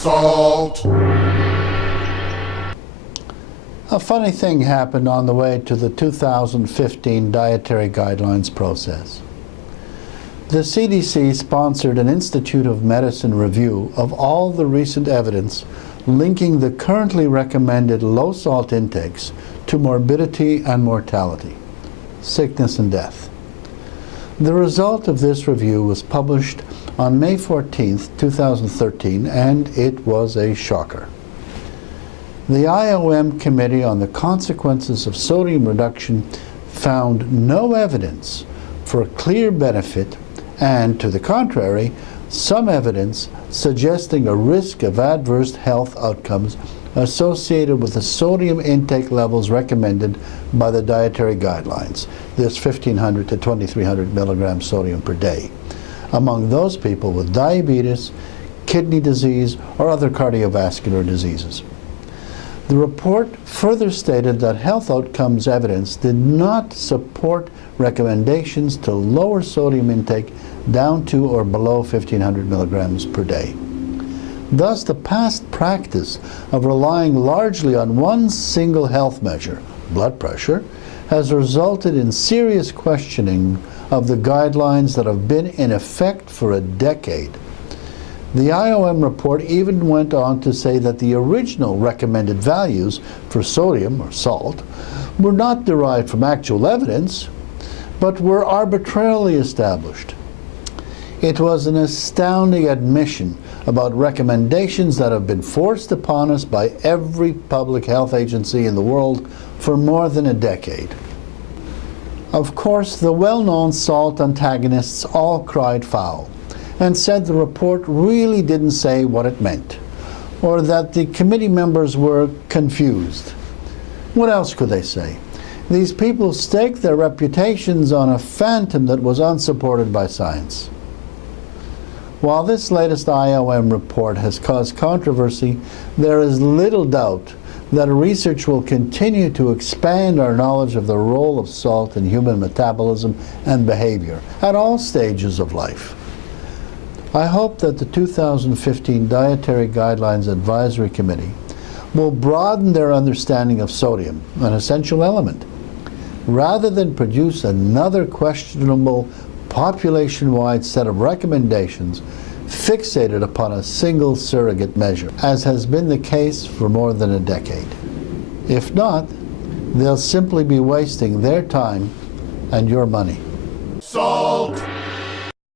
Salt. A funny thing happened on the way to the 2015 dietary guidelines process. The CDC sponsored an Institute of Medicine review of all the recent evidence linking the currently recommended low salt intakes to morbidity and mortality, sickness and death. The result of this review was published on May 14, 2013, and it was a shocker. The IOM Committee on the Consequences of Sodium Reduction found no evidence for a clear benefit and, to the contrary, some evidence suggesting a risk of adverse health outcomes associated with the sodium intake levels recommended by the dietary guidelines, this 1,500 to 2,300 milligrams sodium per day, among those people with diabetes, kidney disease, or other cardiovascular diseases. The report further stated that health outcomes evidence did not support recommendations to lower sodium intake down to or below 1,500 milligrams per day. Thus, the past practice of relying largely on one single health measure, blood pressure, has resulted in serious questioning of the guidelines that have been in effect for a decade. The IOM report even went on to say that the original recommended values for sodium, or salt, were not derived from actual evidence, but were arbitrarily established. It was an astounding admission about recommendations that have been forced upon us by every public health agency in the world for more than a decade. Of course, the well-known salt antagonists all cried foul and said the report really didn't say what it meant, or that the committee members were confused. What else could they say? These people staked their reputations on a phantom that was unsupported by science. While this latest IOM report has caused controversy, there is little doubt that research will continue to expand our knowledge of the role of salt in human metabolism and behavior at all stages of life. I hope that the 2015 Dietary Guidelines Advisory Committee will broaden their understanding of sodium, an essential element, rather than produce another questionable population-wide set of recommendations fixated upon a single surrogate measure, as has been the case for more than a decade. If not, they'll simply be wasting their time and your money. Salt.